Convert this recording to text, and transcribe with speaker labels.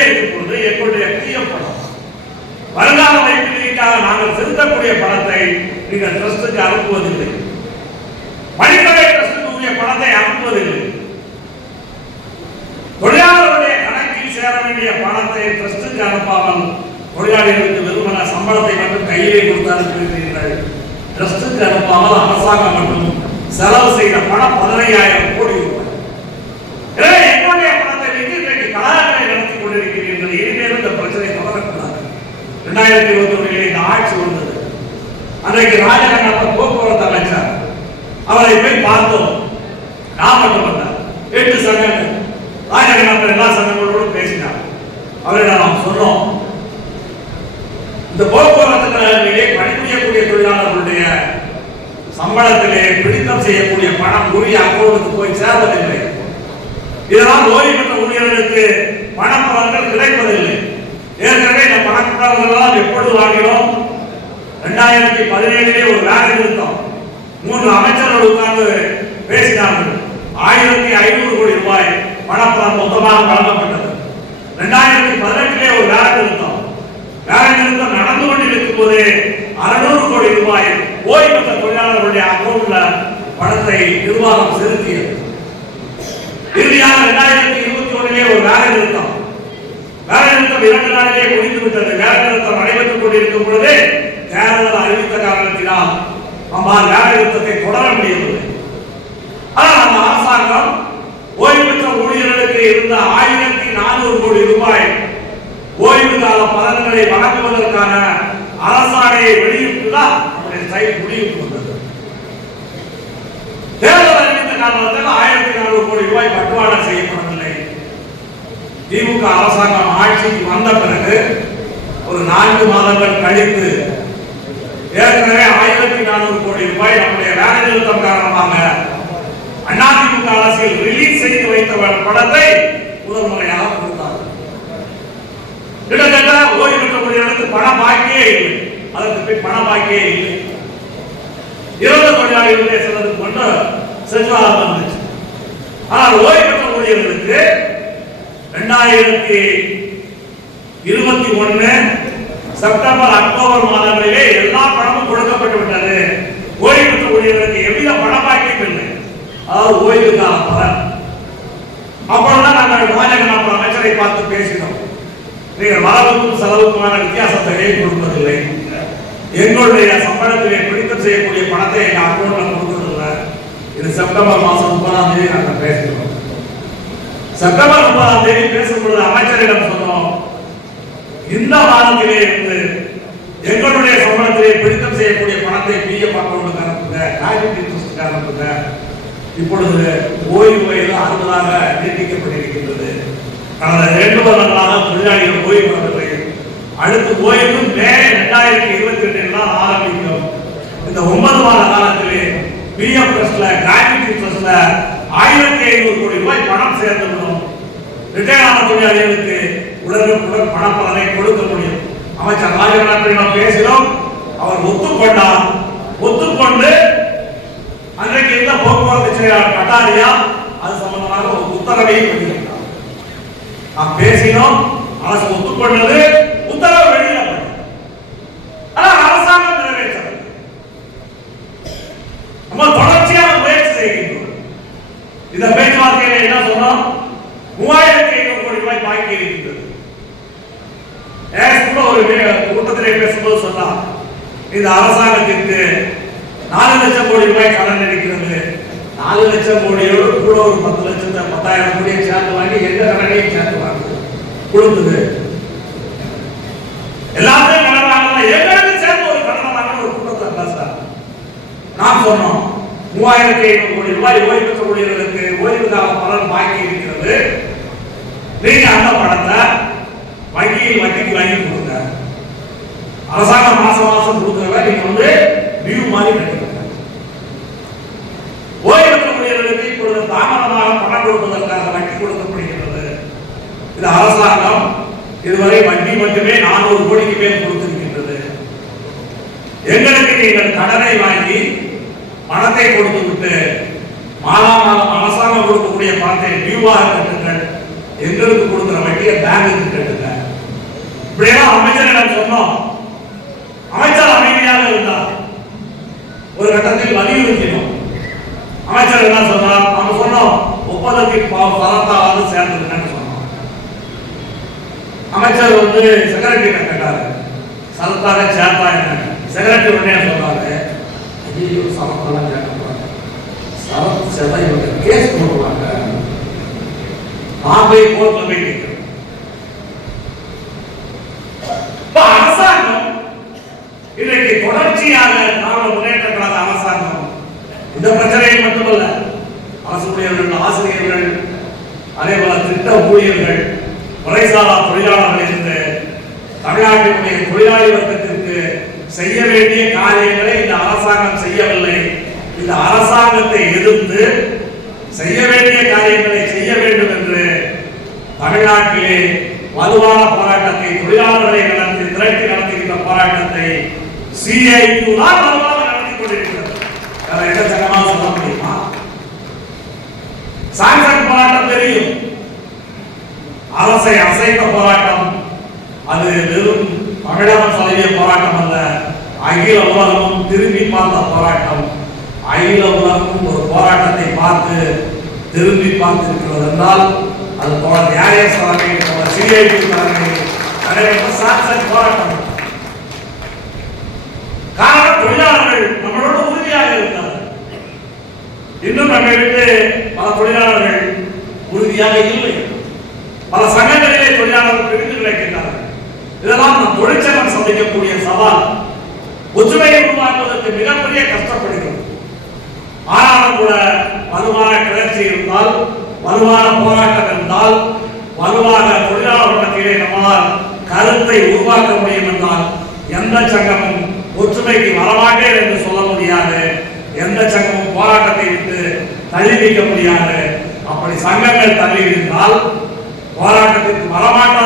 Speaker 1: இங்கே இருக்கும் எங்களுடைய பிரிய பணம் வருங்கால வைப்பு நாங்கள் செலுத்தக்கூடிய பணத்தை நீங்கள் ட்ரஸ்டுக்கு அனுப்புவதில்லை. மணிக்கடை ட்ரஸ்டுக்கு உரிய பணத்தை அனுப்புவதில்லை. தொழிலாளருடைய கணக்கில் சேர வேண்டிய பணத்தை ட்ரஸ்டுக்கு அனுப்பாமல் தொழிலாளிகளுக்கு வெறுமன சம்பளத்தை மட்டும் கையிலே கொடுத்து அனுப்பியிருக்கிறீர்கள் ட்ரஸ்டுக்கு அனுப்பாமல் அரசாங்கம் மட்டும் செலவு செய்த பணம் பதினையாயிரம் கோடி ரூபாய் எனவே எங்களுடைய பணத்தை வைத்து இன்றைக்கு கலாச்சாரத்தை நடத்தி கொண்டிருக்கிறீர்கள் இனிமேல் இந்த பிரச்சனை தொடரக்கூடாது ரெண்டாயிரத்தி இருபத்தி ஒன்றில் இந்த ஆட்சி வந்தது. அன்றைக்கு ராஜகண்ணப்ப போக்குவரத்து அமைச்சர். அவரை போய் பார்த்தோம். நான் மட்டுமல்ல எட்டு சங்கங்கள். ராஜகண்ணப்பர் எல்லா சங்கங்களோடும் பேசினார். அவரிடம் நாம் சொன்னோம். இந்த போக்குவரத்து கழகங்களிலே பணிபுரியக்கூடிய தொழிலாளர்களுடைய சம்பளத்திலே பிடித்தம் செய்யக்கூடிய பணம் உரிய அக்கௌண்ட்டுக்கு போய் சேர்வதில்லை. இதனால் ஓய்வு பெற்ற ஊழியர்களுக்கு பணம் அவர்கள் கிடைப்பதில்லை. ஏற்கனவே நம்ம பணப்பலன்கள் எப்பொழுது வாங்கினோம்? ரெண்டாயிரத்தி பதினேழிலே ஒரு வேலை நிறுத்தம். மூன்று அமைச்சர்கள் உட்கார்ந்து பேசினார்கள் ஆயிரத்தி ஐநூறு கோடி ரூபாய் பணப்பணம் மொத்தமாக வழங்கப்பட்டது. ரெண்டாயிரத்தி பதினெட்டிலே ஒரு வேலை நிறுத்தம். வேலை நிறுத்தம் நடந்து கொண்டிருக்கும் போதே அறுநூறு கோடி ரூபாய் ஓய்வு பெற்ற தொழிலாளர்களுடைய அக்கௌண்ட்ல பணத்தை நிர்வாகம் செலுத்தியது. இறுதியாக இரண்டாயிரத்தி இருபத்தி ஒன்றிலே ஒரு வேலை நிறுத்தம். வேலை நிறுத்தம் இரண்டு நாளிலே முடிந்து விட்டது. வேலை நடைபெற்றுக் கொண்டிருக்கும் பொழுது தேர்தல் அறிவித்த காரணத்தினால் நம்மால் வேலைநிறுத்தத்தை தொடர முடியவில்லை. ஆனால் அந்த அரசாங்கம் ஓய்வு பெற்ற ஊழியர்களுக்கு இருந்த ஆயிரத்தி நானூறு கோடி ரூபாய் ஓய்வு கால பலன்களை வழங்குவதற்கான அரசாணையை வெளியிட்டுதான் நம்முடைய சைட் முடிவுக்கு வந்தது. தேர்தல் அறிவித்த காரணத்தில் ஆயிரத்தி நானூறு கோடி ரூபாய் பட்டுவாடா செய்யப்படவில்லை. திமுக அரசாங்கம் ஆட்சிக்கு நான்கு மாதங்கள் கழித்து ஏற்கனவே ஆயிரத்தி நானூறு கோடி ரூபாய் நம்முடைய வேலை நிறுத்தம் காரணமாக அதிமுக அரசியல் ரிலீஸ் செய்து வைத்த படத்தை முதல் முறையாக கொடுத்தார். கிட்டத்தட்ட ஓய்வு பெற்ற ஊழியர்களுக்கு பணம் பாக்கியே இல்லை. அதற்கு போய் பணம் பாக்கியே இல்லை இறந்த தொழிலாளிகளுடைய சிலருக்கு மட்டும் செல்வாரம் வந்துச்சு. ஆனால் ஓய்வு பெற்ற ஊழியர்களுக்கு ரெண்டாயிரத்தி இருபத்தி ஒன்று செப்டம்பர் அக்டோபர் மாதங்களிலே எல்லா பணமும் கொடுக்கப்பட்டு விட்டது. ஓய்வு பெற்ற ஊழியர்களுக்கு எவ்வித பணப்பாக்கியும் இல்லை. அதாவது ஓய்வு கால பலன். அப்பொழுதுதான் நாங்கள் மாநில அமைச்சரை பார்த்து பேசினோம். நீங்கள் வரவுக்கும் செலவுக்குமான வித்தியாசத்தை கொடுப்பதில்லை? எங்களுடைய சம்பளத்திலே பிடித்தம் செய்யக்கூடிய பணத்தை எங்கள் அக்கௌண்ட்ல கொடுக்கறதில்லை. இது செப்டம்பர் மாதம் முப்பதாம் தேதி நாங்கள் பேசுகிறோம் செப்டம்பர் முப்பதாம் தேதி பேசும்பொழுது அமைச்சரிடம் சொன்னோம். இந்த மாதத்திலே இருந்து எங்களுடைய சம்பளத்திலே பிடித்தம் செய்யக்கூடிய பணத்தை பிஎஃப் அக்கௌண்ட்டுக்கு அனுப்புங்க காய்கறி ட்ரஸ்ட்டுக்கு அனுப்புங்க இப்பொழுது ஓய்வு வயது அறுபதாக நீட்டிக்கப்பட்டிருக்கின்றது. கடந்த இரண்டு வருடங்களாக தொழிலாளிகள் ஓய்வு பெறவில்லை. அடுத்து ஓய்வு மே இரண்டாயிரத்தி இருபத்தி ரெண்டில் தான் ஆரம்பிக்கும். இந்த ஒன்பது மாத காலத்திலே பிஎஃப் ட்ரஸ்ட்ல கிராஜுவேட் ட்ரஸ்ட்ல ஆயிரத்தி ஐநூறு கோடி ரூபாய் பணம் சேர்ந்துவிடும் ரிட்டையர் ஆன தொழிலாளிகளுக்கு உடனுக்குடன் பணப்பலனை கொடுக்க முடியும். அமைச்சர் ராஜநாட்டிடம் பேசினோம். அவர் ஒத்துக்கொண்டார். ஒத்துக்கொண்டு அன்றைக்கு இருந்த போக்குவரத்து செயலாளர் கட்டாரியா அது சம்பந்தமாக ஒரு உத்தரவை வெளியிட்டார். நாம் பேசினோம். அரசு ஒத்துக்கொண்டது. உத்தரவு வெளியிடப்பட்டது. ஆனா அரசாங்கம் நிறைவேற்றவில்லை நம்ம தொடர்ச்சியாக முயற்சி செய்கின்றோம். இந்த பேச்சுவார்த்தையில என்ன சொன்னோம்? மூவாயிரத்தி ஐநூறு கோடி ரூபாய் பாக்கி இருக்கின்றது ஒரு கூட்டத்திலே பேசும்போது சொன்னார் இந்த அரசாங்கத்திற்கு நாலு லட்சம் கோடி ரூபாய் கடன் இருக்கிறது. நாலு லட்சம் கோடியோடு கூட ஒரு பத்து லட்சத்தை பத்தாயிரம் கோடியை சேர்த்து வாங்கி எந்த கடனையும் சேர்த்து வாங்க கொடுத்தது எல்லாமே கடன் வாங்கலாம் எங்களுக்கு சேர்த்து ஒரு கடன் வாங்க ஒரு கூட்டத்தை பேசுறாங்க. நாம் சொன்னோம் மூவாயிரத்தி ஐநூறு கோடி ரூபாய் ஓய்வு பெற்ற ஊழியர்களுக்கு ஓய்வு கால பலன் பாக்கி இருக்கிறது. நீங்க அந்த பணத்தை அரசாங்கம் மாசம் மாசம் கொடுக்கறத நீங்க வந்து டியூ மாதிரி கட்டிக்கிறாங்க ஓய்வு பெற்ற இப்பொழுது தாமதமாக பணம் கொடுப்பதற்காக வட்டி கொடுக்கப்படுகிறது இது அரசாங்கம் இதுவரை வட்டி மட்டுமே நானூறு கோடிக்கு மேல் கொடுத்திருக்கின்றது. எங்களுக்கு நீங்கள் கடனை வாங்கி பணத்தை கொடுத்து விட்டு மாதா மாதம் அரசாங்கம் கொடுக்கக்கூடிய பணத்தை டியூவாக கட்டுங்கள். எங்களுக்கு கொடுக்குற வட்டியை பேங்குக்கு கட்டுங்க. இப்படியெல்லாம் அமைச்சரிடம் சொன்னோம் அமைச்சர் அமைதியாக இருந்தார் ஒரு கட்டத்தில் வலியுறுத்தினோம் அமைச்சர் என்ன சொன்னார் நாம சொன்னோம் ஒப்பந்தத்தில் பரத்தாவது சேர்ந்ததுன்னு சொன்னோம் அமைச்சர் வந்து செக்ரட்டரி கேட்டாரு. சரத்தாக சேர்த்தா என்ன? செக்ரட்டரி உடனே சொன்னாரு. ஐயோ சரத்தெல்லாம் கேட்க போறாங்க சரத் சேர்த்தா இவங்க கேஸ் போடுவாங்க. நான் போய் போய் கேட்கிறேன். அரசாங்கம் இன்றைக்கு தொடர்ச்சியாக திராவிட முன்னேற்ற கழக அரசாங்கம் இந்த பிரச்சனை ஊழியர்கள் ஆசிரியர்கள் அதே போல திட்ட ஊழியர்கள் முறைசாரா தொழிலாளர்கள் இருந்து தமிழ்நாட்டினுடைய தொழிலாளி வர்க்கத்திற்கு செய்ய வேண்டிய காரியங்களை இந்த அரசாங்கம் செய்யவில்லை. இந்த அரசாங்கத்தை எதிர்த்து செய்ய வேண்டிய காரியங்களை செய்ய வேண்டும் என்று தமிழ்நாட்டிலே வலுவான போராட்டத்தை தொழிலாளர்களை நடத்தி திரட்டி நடத்துகின்ற போராட்டத்தை சிஐடி தான் வலுவாக நடத்தி கொண்டிருக்கிறது. வேற எந்த சங்கமாக சொல்ல முடியுமா சாம்சங் போராட்டம் தெரியும். அரசை அசைத்த போராட்டம். அது வெறும் தமிழகம் சதவீத போராட்டம் அல்ல. அகில உலகமும் திரும்பி பார்த்த போராட்டம். அகில உலகமும் ஒரு போராட்டத்தை பார்த்து திரும்பி பார்த்திருக்கிறது என்றால் அது போல நியாய தலைமை போல சிஐடி தலைமை நடைபெற்ற சாம்சங் போராட்டம். காரணம் தொழிலாளர்கள் நம்மளோட உறுதியாக இருந்தார் இன்னும் நம்ம விட்டு உறுதியாக இல்லை பல சங்கங்களிலே தொழிலாளர்கள் பிரிந்து கிடக்கின்றார்கள் இதெல்லாம் நம் தொழிற்சங்கம் சந்திக்கக்கூடிய சவால். ஒற்றுமையை உருவாக்குவதற்கு மிகப்பெரிய கஷ்டப்படுகிறது. ஆனாலும் கூட வலுவான கிளர்ச்சி இருந்தால் வலுவான போராட்டம் இருந்தால் வலுவான தொழிலாளர் மத்தியிலே நம்மால் கருத்தை உருவாக்க முடியும் என்றால் எந்த சங்கமும் ஒற்றுமைக்கு வரமாட்டேன் என்று சொல்ல முடியாது. எந்த சங்கமும் போராட்டத்தை விட்டு தள்ளி வைக்க முடியாது. அப்படி சங்கங்கள் தள்ளி இருந்தால் போராட்டத்திற்கு வரமாட்டோம்